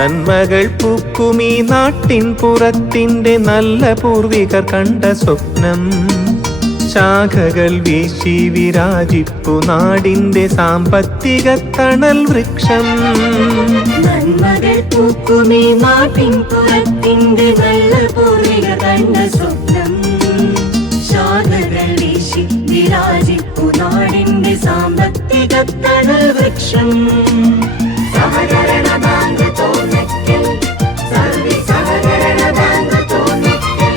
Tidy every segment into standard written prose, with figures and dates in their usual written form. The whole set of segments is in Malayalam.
നന്മകൾ പൂക്കുമീ നാട്ടിൻ പുറത്തിൻ്റെ നല്ല പൂർവികർ കണ്ട സ്വപ്നം. ശാഖകൾ വീശി വിരാജിപ്പു നാടിൻ്റെ സാമ്പത്തിക തണൽ വൃക്ഷം. നന്മകൾ പൂക്കുമീ നാട്ടിൻ പുറത്തിൻ്റെ നല്ല പൂർവികർ കണ്ട സ്വപ്നം. ശാഖകൾ വീശി വിരാജിപ്പു നാടിൻ്റെ സാമ്പത്തിക തണൽ വൃക്ഷം. സഹകരണ ബാങ്ക് തോന്നക്കൽ, സർവീസ് സഹകരണ ബാങ്ക് തോന്നക്കൽ.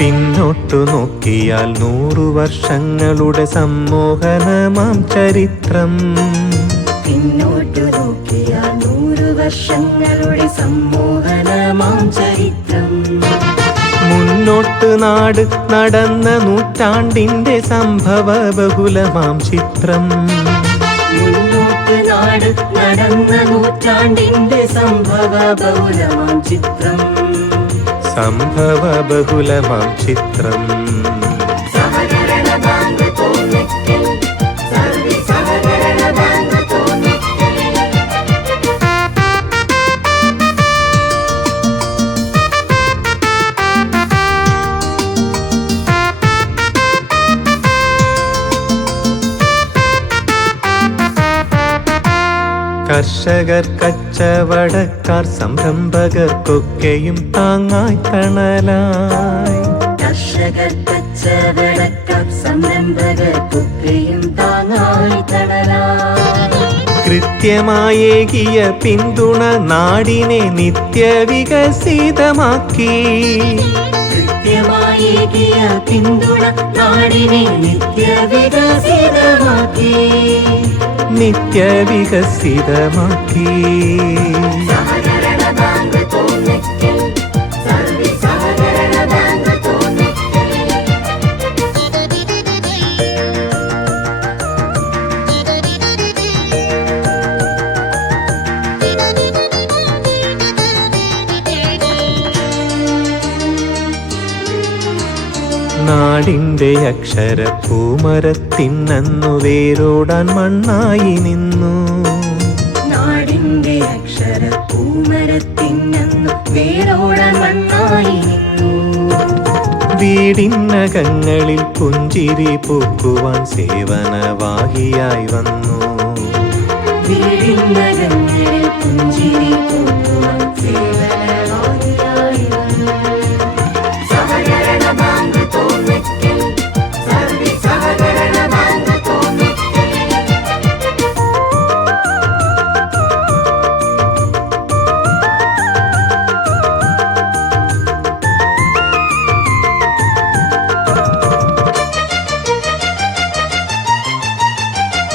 പിന്നോട്ടു നോക്കിയാൽ 100 വർഷങ്ങളുടെ സമ്മോഹനമാം ചരിത്രം. പിന്നോട്ടു നോക്കിയാൽ 100 വർഷങ്ങളുടെ സമ്മോഹനമാം ചരിത്രം. മുന്നോട്ട് നാട് നടന്ന നൂറ്റാണ്ടിൻ്റെ സംഭവ ബഹുലമാം ചിത്രം. മുന്നോട്ട് നാട് നടന്ന നൂറ്റാണ്ടിന്റെ സംഭവ ബഹുലമാം ചിത്രം. സംഭവ ബഹുലമാം ചിത്രം. സഹകരണ ബാങ്ക് തോന്നക്കൽ, സർവീസ് സഹകരണ ബാങ്ക് തോന്നക്കൽ. കർഷകർ, കച്ചവടക്കാർ, സംരംഭകർക്കൊക്കെയും താങ്ങായി തണലായി. കർഷകർ, കച്ചവടക്കാർ, സംരംഭകർക്കൊക്കെയും താങ്ങായി തണലായി. കൃത്യമായേകിയ പിന്തുണ നാടിനെ നിത്യവികസിതമാക്കി. കൃത്യമായേകിയ പിന്തുണ നാടിനെ നിത്യവികസിതമാക്കി. നിത്യവികസിതമാക്കി. സഹകരണ ബാങ്ക് തോന്നക്കൽ, സർവീസ് സഹകരണ ബാങ്ക് തോന്നക്കൽ. നാടിൻ്റെ അക്ഷര പൂമരത്തിന്നു വേരോടാൻ മണ്ണായി നിന്നു. നാടിന്റെ അക്ഷര പൂമരത്തിന്നു വേരോടാൻ മണ്ണായി നിന്നു. വീടിനകങ്ങളിൽ പുഞ്ചിരി പൂക്കുവാൻ സേവനവാഹിയായി വന്നു. വീടിനകങ്ങളിൽ പുഞ്ചിരി പൂക്കുവാൻ സേവനവാഹിയായി വന്നു. സഹകരണ ബാങ്ക് തോന്നക്കൽ, സർവീസ് സഹകരണ ബാങ്ക് തോന്നക്കൽ.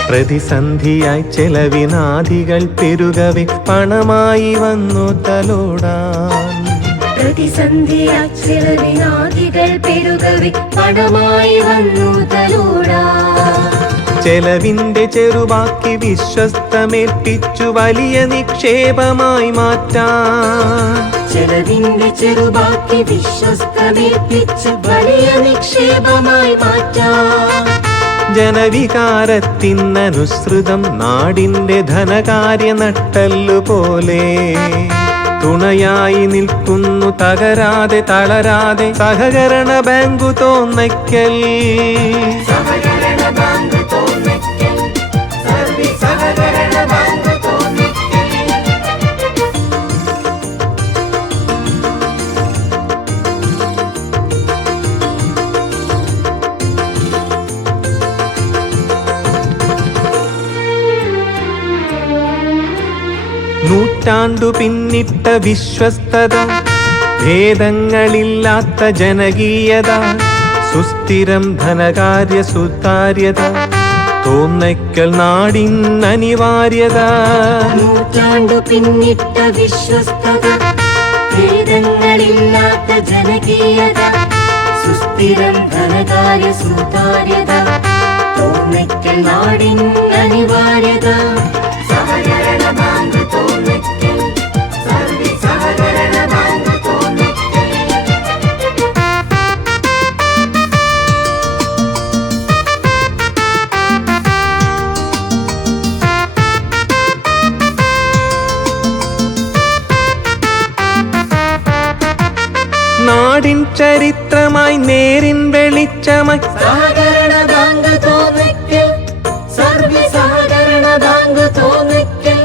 പ്രതിസന്ധിയായി ചെലവിനാദികൾ പെരുകവെ പണമായി വന്നു തലോടാൻ. പ്രതിസന്ധിയായി ചെലവിനാദികൾ പെരുകവെ പണമായി വന്നു തലോടാൻ. ചെലവിന്റെ ചെറുവാക്കി വിശ്വസ്തമേൽപ്പിച്ചു വലിയ നിക്ഷേപമായി മാറ്റാൻ. ചെലവിന്റെ ചെറുവാക്കി വിശ്വസ്തമേൽപ്പിച്ച് വലിയ നിക്ഷേപമായി മാറ്റാൻ. ജനവികാരത്തിനനുസൃതം നാടിന്റെ ധനകാര്യ നട്ടെല്ലുപോലെ തുണയായി നിൽക്കുന്നു തകരാതെ തളരാതെ സഹകരണ ബാങ്കു തോന്നക്കൽ. സഹകരണ ബാങ്ക് തോന്നക്കൽ, സർവീസ് സഹകരണ ബാങ്ക് തോന്നക്കൽ. നൂറ്റാണ്ടു പിന്നിട്ട വിശ്വസ്തത, ഭേദങ്ങളില്ലാത്ത ജനകീയത, സുസ്ഥിരം ധനകാര്യ സുതാര്യത, തോന്നക്കൽ നാടിൻ അനിവാര്യത. നൂറ്റാണ്ടു പിന്നിട്ട വിശ്വസ്തത, ഭേദങ്ങളില്ലാത്ത ജനകീയത, സുസ്ഥിരം ധനകാര്യ സുതാര്യത, തോന്നക്കൽ നാടിൻ അനിവാര്യത. സഹകരണ ബാങ്ക് തോന്നക്കൽ, സർവീസ് ചരിത്രമായി നേരിൻ വെളിച്ചമായി സഹകരണ ബാങ്ക് തോന്നിക്കൽ സർവ്വ സഹകരണ ബാങ്ക് തോന്നിക്കൽ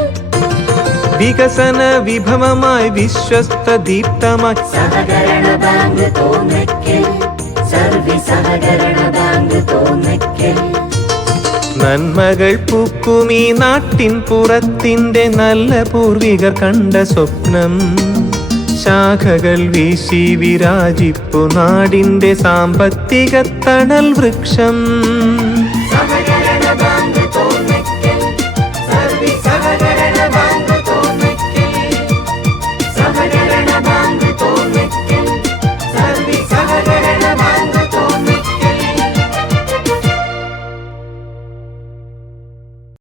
വികസന വിഭവമായി വിശ്വസ്ത ദീപ്തമായി സഹകരണ ബാങ്ക് തോന്നിക്കൽ സർവ്വ സഹകരണ ബാങ്ക് തോന്നിക്കൽ നന്മകൾ പൂക്കുമീ നാട്ടിൻ പുറത്തിൻ്റെ നല്ല പൂർവികർ കണ്ട സ്വപ്നം ശാഖകൾ വീശി വിരാജിപ്പു നാടിൻ്റെ സാമ്പത്തിക തണൽ വൃക്ഷം